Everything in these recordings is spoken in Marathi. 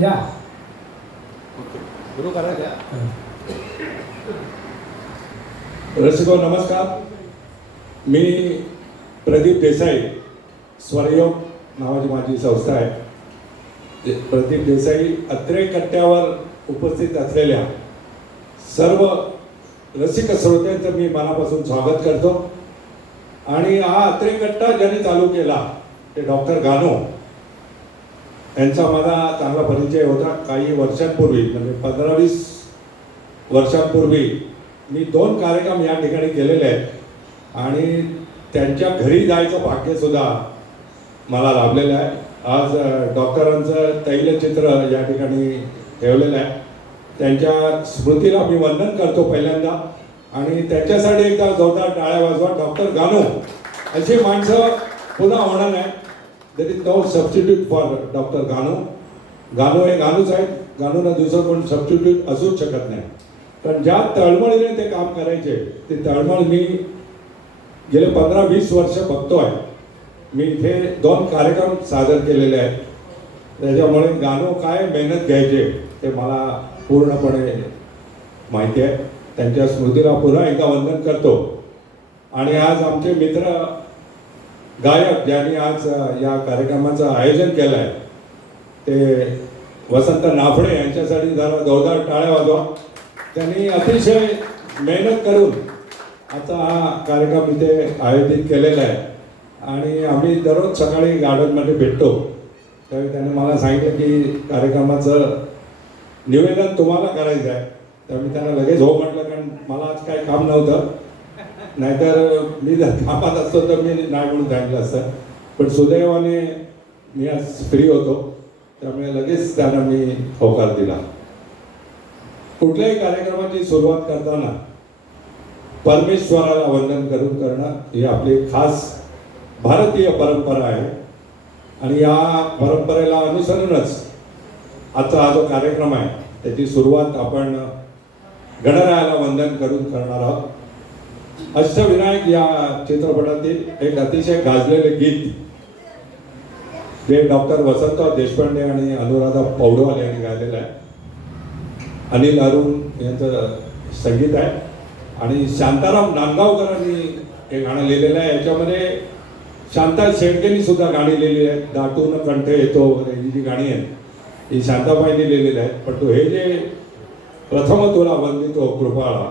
या सुरू करायचं. रसिको नमस्कार. मी प्रदीप देसाई, स्वरयोग नावाची माझी संस्था आहे. प्रदीप देसाई अत्रे कट्ट्यावर उपस्थित असलेल्या सर्व रसिक श्रोत्यांचं मी मनापासून स्वागत करतो. आणि हा अत्रे कट्टा ज्यांनी चालू केला ते डॉक्टर गानो यांचा माझा चांगला परिचय होता. काही वर्षांपूर्वी म्हणजे 15-20 वर्षांपूर्वी मी 2 कार्यक्रम या ठिकाणी केलेले आहेत आणि त्यांच्या घरी जायचं भाग्यसुद्धा मला लाभलेलं आहे. आज डॉक्टरांचं तैलचित्र या ठिकाणी ठेवलेलं आहे. त्यांच्या स्मृतीला मी वंदन करतो पहिल्यांदा आणि त्याच्यासाठी एकदा जोरदार टाळ्या वाजवा. डॉक्टर गानो अशी माणसं पुन्हा होणार नाही. There is no substitute for doctor गानो. गानो हे गानूच आहेत. गानूला दुसरं कोण सबस्टिट्यूट असूच शकत नाही. कारण ज्या तळमळीने ते काम करायचे ते तळमळ मी गेले 15-20 वर्ष बघतो आहे. मी इथे 2 कार्यक्रम सादर केलेले आहेत. त्याच्यामुळे गानो काय मेहनत घ्यायचे ते मला पूर्णपणे माहिती आहे. त्यांच्या स्मृतीला पुन्हा एकदा वंदन करतो. आणि आज आमचे मित्र गायक ज्यांनी आज या कार्यक्रमाचं आयोजन केलं आहे ते वसंत नाफडे यांच्यासाठी जरा जोरदार टाळ्या वाजवा. त्यांनी अतिशय मेहनत करून आता हा कार्यक्रम इथे आयोजित केलेला आहे. आणि आम्ही दररोज सकाळी गार्डनमध्ये भेटतो. त्यावेळी त्याने मला सांगितलं की कार्यक्रमाचं निवेदन तुम्हाला करायचं आहे. तर मी त्यांना लगेच हो म्हटलं, कारण मला आज काही काम नव्हतं. नाहीतर मी जर कामात असतो तर मी नाही म्हणून सांगितलं असतं. पण सुदैवाने मी आज फ्री होतो त्यामुळे लगेच त्यांना मी होकार दिला. कुठल्याही कार्यक्रमाची सुरुवात करताना परमेश्वराला वंदन करणं ही आपली खास भारतीय परंपरा आहे. आणि या परंपरेला अनुसरूनच आजचा हा जो कार्यक्रम आहे त्याची सुरुवात आपण गणरायाला वंदन करून करणार आहोत. अष्टविनायक या चित्रपटातील एक अतिशय गाजलेले गीत जे डॉक्टर वसंतराव देशपांडे आणि अनुराधा पौडवाल यांनी गायलेलं आहे. अनिल अरुण यांचं संगीत आहे आणि शांताराम नांदगावकरांनी हे गाणं लिहिलेलं आहे. याच्यामध्ये शांता शेळकेंनी सुद्धा गाणी लिहिली आहेत. दाटून कंठ येतो वगैरे ही जी गाणी आहेत ही शांताबाईंनी लिहिलेली आहेत. पण तो हे जे प्रथम तुला वंदितो कृपाळा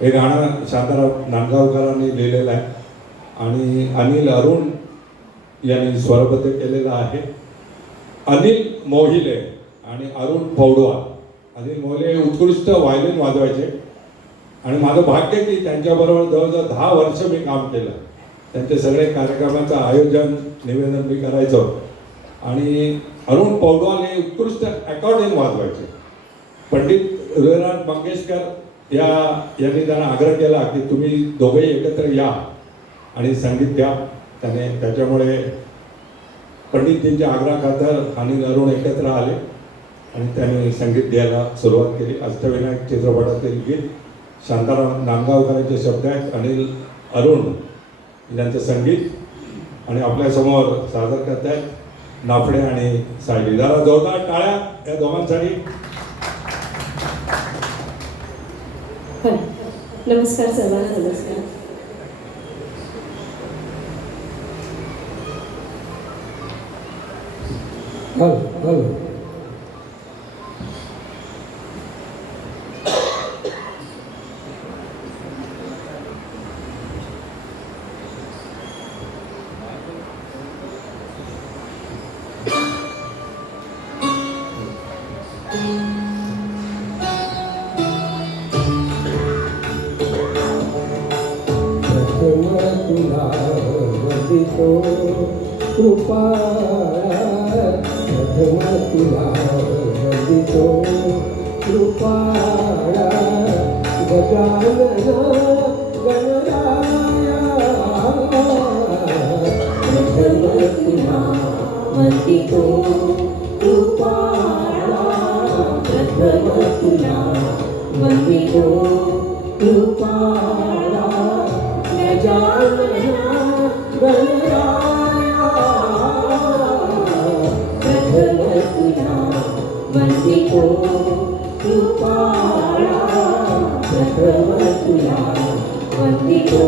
हे गाणं शांताराम नांदगावकरांनी लिहिलेलं आहे आणि अनिल अरुण यांनी स्वरबद्ध केलेलं आहे. अनिल मोहिले आणि अरुण पौडवाल. अनिल मोहिले उत्कृष्ट व्हायोलिन वाजवायचे आणि माझं भाग्य की त्यांच्याबरोबर जवळजवळ 10 वर्ष मी काम केलं. त्यांचे सगळे कार्यक्रमाचं आयोजन निवेदन मी करायचो. आणि अरुण पौडवाल हे उत्कृष्ट अकॉर्डियन वाजवायचे. पंडित हृदयनाथ मंगेशकर यांनी त्यांना आग्रह केला की तुम्ही दोघेही एकत्र या आणि संगीत द्या. त्याच्यामुळे पंडितजींच्या आग्रहाखातर अनिल अरुण एकत्र आले आणि त्यांनी संगीत द्यायला सुरुवात केली. अष्टविनायक चित्रपटातील गीत शांताराम नांदगावकरांचे शब्द आहेत, अनिल अरुण यांचं संगीत आणि आपल्यासमोर सादर करत आहेत नाफडे आणि सायली. जरा जोरदार टाळ्या या दोघांसाठी. नमस्कार सर्वांना. नमस्कार. हॅलो. तुला वंदितो कृपाळा. तुला वंदितो कृपाळा. गजानना गणराया. तुला वंदितो कृपाळा. तुला वंदितो कृपाळा. गजानना गणराया. तुला वंदितो कृपाळा प्रथम तुला वंदितो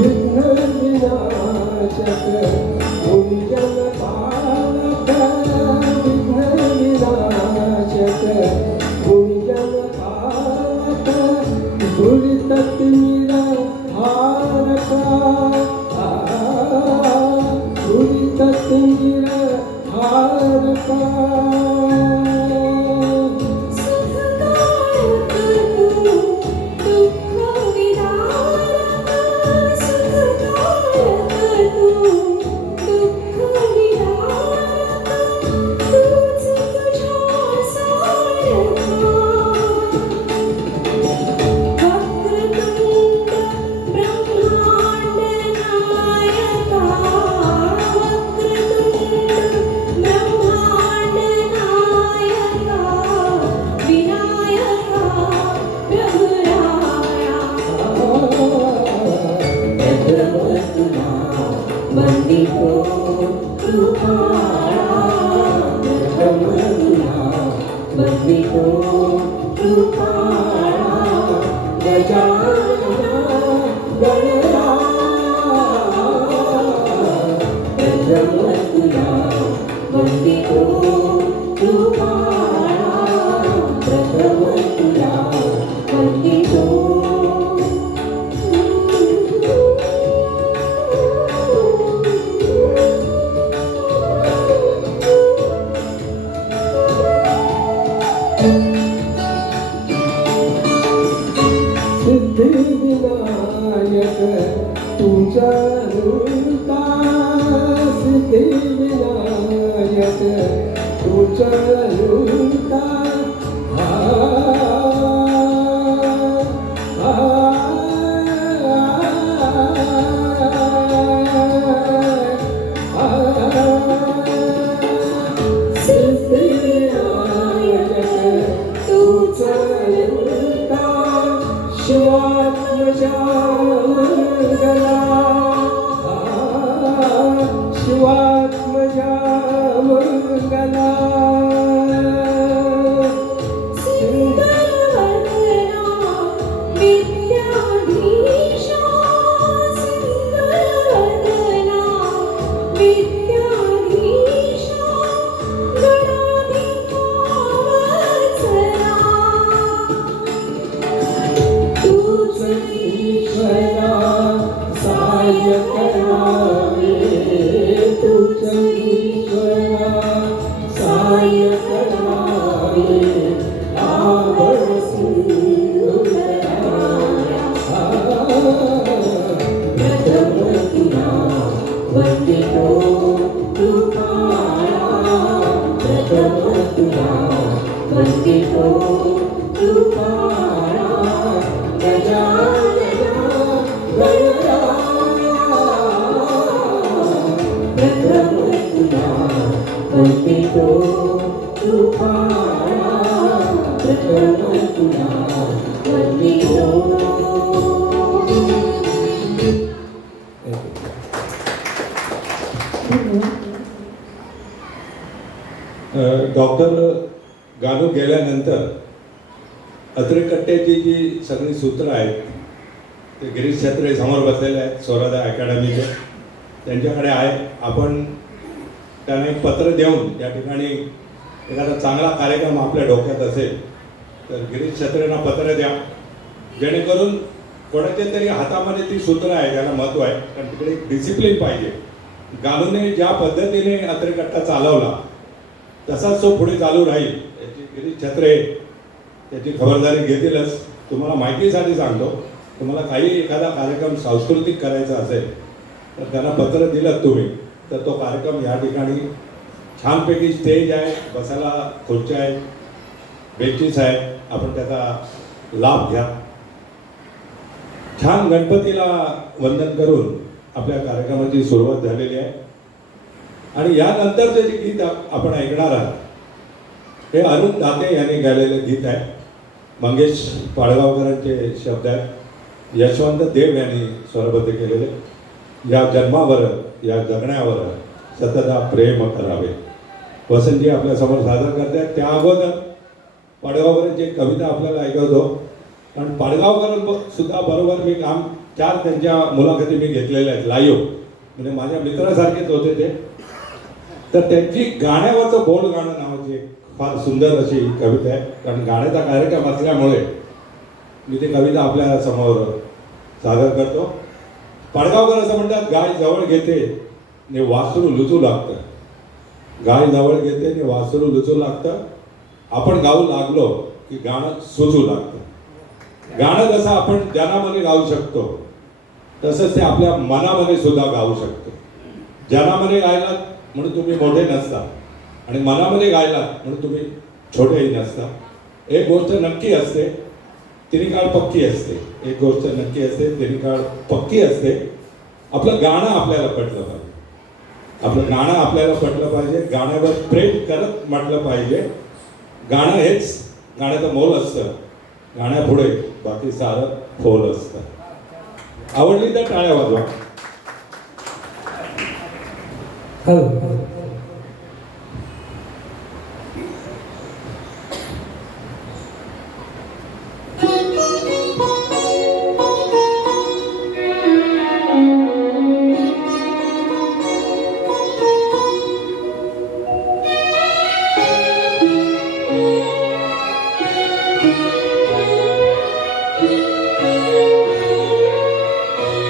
विघ्न विनाशक गुंजन पालक विघ्न विनाशक गुंजन पालक दुरित मीरा हारका दुरित मीरा हारका वंदितो कृपाळा प्रथम तुला वंदितो कृपाळा गजानना गणराया प्रथम तुला वंदितो कृपाळा प्रथम तुला वंदितो सिद्धिविनायक तुझा रूपा सिद्धिविनायक तुझा रूपा शिवात्मजा मंगला शिवात्मजा मंगला सिंगलवदना विद्याधीशा सिंगलवदना विद्याधीशा गणाधिपा वत्सला तूच ईश्वरा साय करावे तुझ ईश्वरा साय करावे आवड सिंधुराया प्रथम तुला वंदितो कृपाळा प्रथम तुला वंदितो कृपाळा गजानना गणराया प्रथम तुला वंदितो कृपाळा प्रथम तुला वंदितो डॉक्टर गानू गेल्यानंतर अत्रेकट्ट्याची जी सगळी सूत्र आहेत ते गिरीश छत्रे समोर बसलेले आहेत स्वरादा अकॅडमीचे त्यांच्याकडे आहे. आपण त्यांना एक पत्र देऊन या ठिकाणी एखादा चांगला कार्यक्रम आपल्या डोक्यात असेल तर गिरीश छत्रेंना पत्र द्या, जेणेकरून कोणाच्या तरी हातामध्ये ती सूत्र आहे त्याला महत्त्व आहे. कारण तिकडे एक डिसिप्लिन पाहिजे. गानूने ज्या पद्धतीने अत्रेकट्टा चालवला तसाच तो पुढे चालू राहील याची गिरीश छत्रे त्याची खबरदारी घेतीलच. तुम्हाला माहितीसाठी सांगतो, तुम्हाला काही एखादा कार्यक्रम सांस्कृतिक करायचा असेल तर त्यांना पत्र दिलं तुम्ही तर तो कार्यक्रम या ठिकाणी छानपैकी स्टेज आहे, बसायला खुर्च्या आहेत, बेंचीस आहे, आपण त्याचा लाभ घ्या. छान गणपतीला वंदन करून आपल्या कार्यक्रमाची सुरुवात झालेली आहे आणि यानंतरचे जे गीत आपण ऐकणार आहात हे अरुण दाते यांनी गायलेले गीत आहे. मंगेश पाडगावकरांचे शब्द आहेत. यशवंत देव यांनी स्वरबद्ध केलेले. या जन्मावर या जगण्यावर सतत प्रेम करावे. वसंतजी आपल्यासमोर सादर करतात. त्या अगोदर पाडगावकरांची एक कविता आपल्याला ऐकवतो. पण पाडगावकर सुद्धा बरोबर मी काम 4 त्यांच्या मुलाखती मी घेतलेल्या आहेत लाईव्ह. म्हणजे माझ्या मित्रासारखेच होते ते. तर त्यांची गाण्यावरचं बोल गाणं नावाची एक फार सुंदर अशी कविता आहे. कारण गाण्याचा कार्यक्रम असल्यामुळे मी ती कविता आपल्या समोर सादर करतो. पाडगावकर असं म्हणतात, गाय जवळ घेते ने वासरू लुचू लागतं. गाय जवळ घेते ने वासरू लुचू लागतं. आपण गाऊ लागलो की गाणं सुचू लागतं. गाणं जसं आपण जनामध्ये गाऊ शकतो तसंच ते आपल्या मनामध्ये सुद्धा गाऊ शकतो. जनामध्ये गायलात म्हणून तुम्ही मोठे नसता आणि मनामध्ये गायलात म्हणून तुम्ही छोटेही नसता. एक गोष्ट नक्की असते, तिन्ही काळ पक्की असते. एक गोष्ट नक्की असते, तिन्ही काळ पक्की असते. आपलं गाणं आपल्याला पटलं पाहिजे. आपलं गाणं आपल्याला पटलं पाहिजे. गाण्यावर प्रेम करत म्हटलं पाहिजे. गाणं हेच गाण्याचं मोल असतं. गाण्यापुढे बाकी सारं खोल असतं. आवडली तर टाळ्या वाजवा. हॅलो